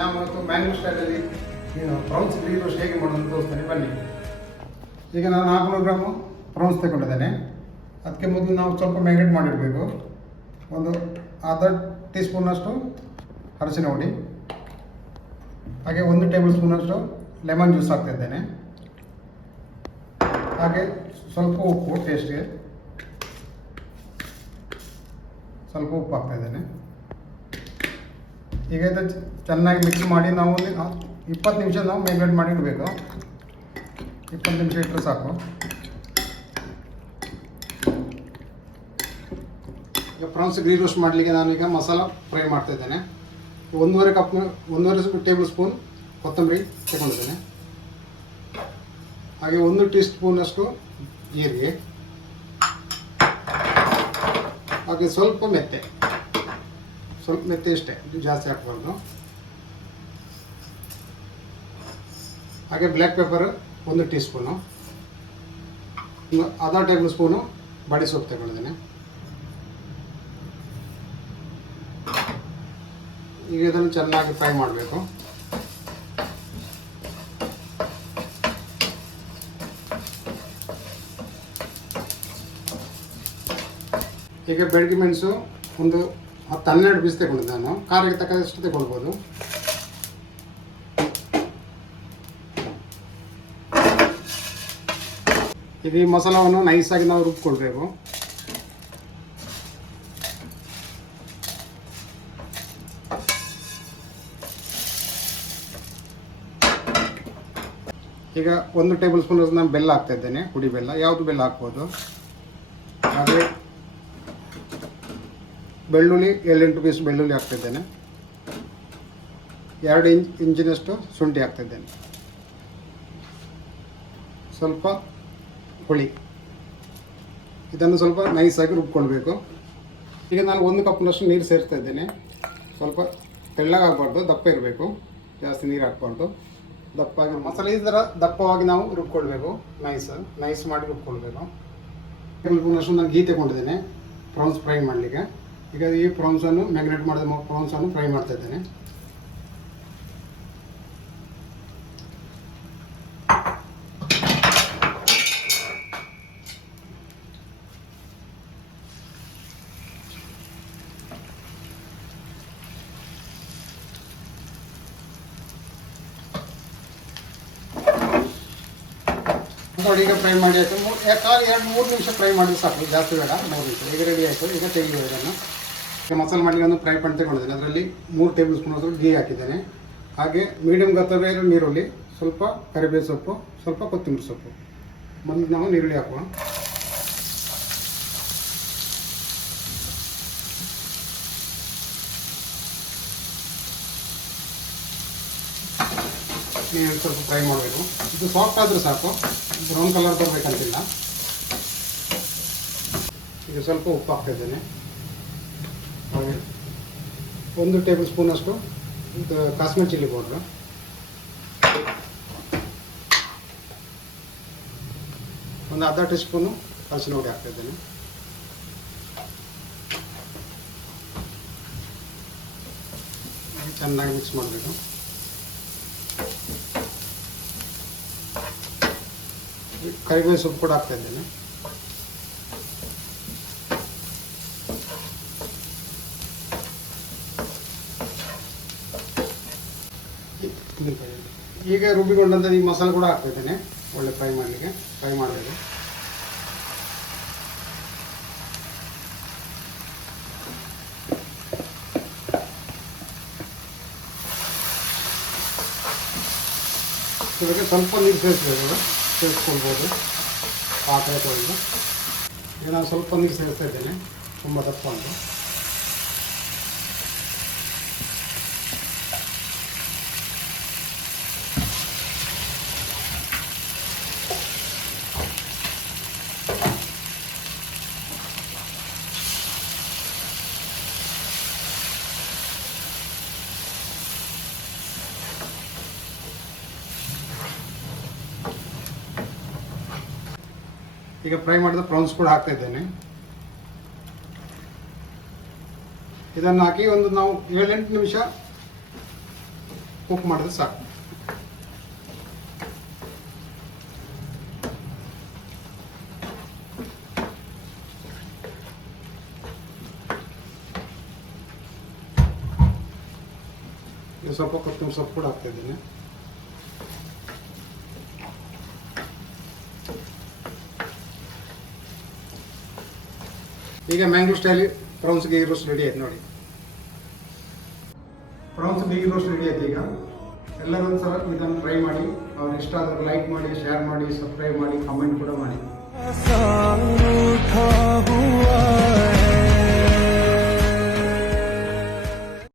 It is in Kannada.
ನಾನು ಮತ್ತು ಮ್ಯಾಂಗೋ ಸ್ಟೈಲಲ್ಲಿ ಪ್ರೌನ್ಸ್ ಗ್ರೀನ್ ರೋಸ್ಟ್ ಹೇಗೆ ಮಾಡೋದು ತೋರಿಸ್ತೇನೆ ಬನ್ನಿ. ಈಗ ನಾನು 400 ಗ್ರಾಮು ಪ್ರೌನ್ಸ್ ತಗೊಂಡಿದ್ದೇನೆ. ಅದಕ್ಕೆ ಮೊದಲು ನಾವು ಸ್ವಲ್ಪ ಮ್ಯಾಗ್ನೇಟ್ ಮಾಡಿಡಬೇಕು. ಒಂದು ಅರ್ಧ ಟೀ ಸ್ಪೂನಷ್ಟು ಅರಸಿನ ಹುಡಿ, ಹಾಗೆ 1 ಟೇಬಲ್ ಸ್ಪೂನಷ್ಟು ಲೆಮನ್ ಜ್ಯೂಸ್ ಹಾಕ್ತಾಯಿದ್ದೇನೆ. ಹಾಗೆ ಸ್ವಲ್ಪ ಉಪ್ಪು ಟೇಸ್ಟ್ಗೆ, ಸ್ವಲ್ಪ ಉಪ್ಪು ಹಾಕ್ತಾಯಿದ್ದೇನೆ. ಈಗ ಇದು ಚೆನ್ನಾಗಿ ಮಿಕ್ಸ್ ಮಾಡಿ ನಾವು 20 ನಿಮಿಷ ನಾವು ಮ್ಯಾಗ್ನೇಟ್ ಮಾಡಿ ಇಡಬೇಕು. 20 ನಿಮಿಷ ಇಟ್ಟರೆ ಸಾಕು. ಈಗ ಪ್ರಾನ್ಸ್ ಗ್ರೀನ್ ರೋಸ್ಟ್ ಮಾಡಲಿಕ್ಕೆ ನಾನೀಗ ಮಸಾಲ ಫ್ರೈ ಮಾಡ್ತಾಯಿದ್ದೇನೆ. 1.5 ಟೇಬಲ್ ಸ್ಪೂನ್ ಕೊತ್ತಂಬರಿ ತಗೊಂಡಿದ್ದೇನೆ. ಹಾಗೆ 1 ಟೀ ಸ್ಪೂನಷ್ಟು ಜೀರಿಗೆ, ಹಾಗೆ ಸ್ವಲ್ಪ ಮೆತ್ತೆ ಇಷ್ಟೇ, ಜಾಸ್ತಿ ಹಾಕ್ಬಾರ್ದು. ಹಾಗೆ ಬ್ಲ್ಯಾಕ್ ಪೆಪ್ಪರ್ 1 ಟೀ ಸ್ಪೂನು, ಅರ್ಧ ಟೇಬಲ್ ಸ್ಪೂನು ಬಾಡಿ ಸೊಪ್ಪು ತಗೊಂಡಿದ್ದೇನೆ. ಈಗ ಇದನ್ನು ಚೆನ್ನಾಗಿ ಫ್ರೈ ಮಾಡಬೇಕು. ಈಗ ಬೆಳಗ್ಗೆ ಮೆಣಸು ಒಂದು 10-12 ಪೀಸ್ ತಗೊಂಡಿದ್ದೆ ನಾನು. ಖಾರಕ್ಕೆ ತಕ್ಕಷ್ಟು ತಗೊಳ್ಬೋದು. ಈಗ ಈ ಮಸಾಲವನ್ನು ನೈಸಾಗಿ ನಾವು ರುಬ್ಕೊಳ್ಬೇಕು. ಈಗ 1 ಟೇಬಲ್ ಸ್ಪೂನ್ ನಾನು ಬೆಲ್ಲ ಹಾಕ್ತಾ ಇದ್ದೇನೆ, ಹುಡಿ ಬೆಲ್ಲ, ಯಾವುದು ಬೆಲ್ಲ ಹಾಕ್ಬೋದು. ಹಾಗೆ ಬೆಳ್ಳುಳ್ಳಿ 7-8 ಪೀಸ್ ಬೆಳ್ಳುಳ್ಳಿ ಹಾಕ್ತಿದ್ದೇನೆ. 2 ಇಂಚಿನಷ್ಟು ಶುಂಠಿ ಹಾಕ್ತಿದ್ದೇನೆ. ಸ್ವಲ್ಪ ಹುಳಿ. ಇದನ್ನು ಸ್ವಲ್ಪ ನೈಸಾಗಿ ರುಬ್ಕೊಳ್ಬೇಕು. ಈಗ ನಾನು 1 ಕಪ್ನಷ್ಟು ನೀರು ಸೇರಿಸ್ತಾ ಇದ್ದೇನೆ. ಸ್ವಲ್ಪ ತೆಳ್ಳಗಾಗಬಾರ್ದು, ದಪ್ಪ ಇರಬೇಕು, ಜಾಸ್ತಿ ನೀರು ಹಾಕ್ಬಾರ್ದು. ದಪ್ಪಾಗಿ ಮಸಾಲೆ ಈ ಥರ ದಪ್ಪವಾಗಿ ನಾವು ರುಬ್ಕೊಳ್ಬೇಕು. ನೈಸ್ ಮಾಡಿ ರುಬ್ಕೊಳ್ಬೇಕು. ಟೇಬಲ್ ಸ್ಪೂನಷ್ಟು ನಾನು ಗೀ ತಗೊಂಡಿದ್ದೇನೆ ಪ್ರಾನ್ಸ್ ಫ್ರೈ ಮಾಡಲಿಕ್ಕೆ. ಈಗ ಈ ಪ್ರಾನ್ಸನ್ನು ಮ್ಯಾಗ್ನೇಟ್ ಮಾಡಿದ ಪ್ರಾನ್ಸನ್ನು ಫ್ರೈ ಮಾಡ್ತಾ ಇದ್ದೇನೆ. ನೋಡಿ, ಈಗ ಫ್ರೈ ಮಾಡಿ ಆಯಿತು. 2-3 ನಿಮಿಷ ಫ್ರೈ ಮಾಡಿದ್ರೆ ಸಾಕು, ಜಾಸ್ತಿ ಬೇಡ. 3 ನಿಮಿಷ. ಈಗ ರೆಡಿ ಆಯಿತು. ಈಗ ತೆಗೆದು ಇದನ್ನು. ಈಗ ಮಸಾಲೆ ಮಾಡಿ ಒಂದು ಫ್ರೈ ಪ್ಯಾನ್ ತಗೊಂಡಿದ್ದೇನೆ. ಅದರಲ್ಲಿ 3 ಟೇಬಲ್ ಸ್ಪೂನ್ ಗೀ ಹಾಕಿದ್ದೇನೆ. ಹಾಗೆ ಮೀಡಿಯಮ್ ಗಾತ್ರದ ನೀರುಳ್ಳಿ, ಸ್ವಲ್ಪ ಕರಿಬೇವು ಸೊಪ್ಪು, ಸ್ವಲ್ಪ ಕೊತ್ತಂಬರಿ ಸೊಪ್ಪು. ಮೊದಲು ನಾವು ನೀರುಳ್ಳಿ ಹಾಕುವ. ನೀರು ಸ್ವಲ್ಪ ಫ್ರೈ ಮಾಡಬೇಕು. ಇದು ಸಾಫ್ಟ್ ಆದರೆ ಸಾಕು, ಬ್ರೌನ್ ಕಲರ್ ಬರಬೇಕಂತಿಲ್ಲ. ಈಗ ಸ್ವಲ್ಪ ಉಪ್ಪು ಹಾಕ್ತಾಯಿದ್ದೇನೆ. ಹಾಗೆ 1 ಟೇಬಲ್ ಸ್ಪೂನಷ್ಟು ಕಾಶ್ಮೀರಿ ಚಿಲ್ಲಿ ಪೌಡ್ರು, ಒಂದು ಅರ್ಧ ಟೀ ಸ್ಪೂನು ಅರಸಿನ ಹುಡಿ ಹಾಕ್ತಾಯಿದ್ದೇನೆ. ಚೆನ್ನಾಗಿ ಮಿಕ್ಸ್ ಮಾಡಬೇಕು. ಕರಿಬೇವು ಸೊಪ್ಪು ಕೂಡ ಹಾಕ್ತಾ ಇದ್ದೇನೆ. ಈಗ ರುಬ್ಬಿಕೊಂಡಂಥ ಈ ಮಸಾಲೆ ಕೂಡ ಹಾಕ್ತಾ ಇದ್ದೇನೆ. ಒಳ್ಳೆ ಫ್ರೈ ಮಾಡಲಿಕ್ಕೆ ಫ್ರೈ ಮಾಡಬೇಕು. ಇದಕ್ಕೆ ಸ್ವಲ್ಪ ನೀರು ಸೇರಿಸ್ಕೊಳ್ಬೋದು. ಪಾತ್ರೆ ತೊಳೆದು ಈಗ ನಾನು ಸ್ವಲ್ಪ ನೀರು ಸೇರಿಸ್ತಾ ಇದ್ದೇನೆ, ತುಂಬ ದಪ್ಪ ಅಂತ. ಈಗ ಫ್ರೈ ಮಾಡಿದ ಪ್ರಾನ್ಸ್ ಕೂಡ ಹಾಕ್ತಾ ಇದ್ದೇನೆ. ಇದನ್ನು ಹಾಕಿ ಒಂದು ನಾವು 7-8 ನಿಮಿಷ ಕುಕ್ ಮಾಡಿದ್ರೆ ಸಾಕು. ಇದು ಸ್ವಲ್ಪ ಕೊತ್ತಂಬರಿ ಸೊಪ್ಪು ಕೂಡ ಹಾಕ್ತಾ ಇದ್ದೀನಿ. ಈಗ mango style prawns ghee roast ready ಆಯ್ತು ನೋಡಿ. ಪ್ರಾನ್ಸ್ ಗೀ ರೋಸ್ಟ್ ರೆಡಿ ಆಯ್ತು. ಈಗ ಎಲ್ಲರೂ ಒಂದ್ಸಲ ಇದನ್ನು ಟ್ರೈ ಮಾಡಿ. ಅವ್ರು ಇಷ್ಟ ಆದ್ರೆ ಲೈಕ್ ಮಾಡಿ, ಶೇರ್ ಮಾಡಿ, ಸಬ್ಸ್ಕ್ರೈಬ್ ಮಾಡಿ, ಕಮೆಂಟ್ ಕೂಡ ಮಾಡಿ.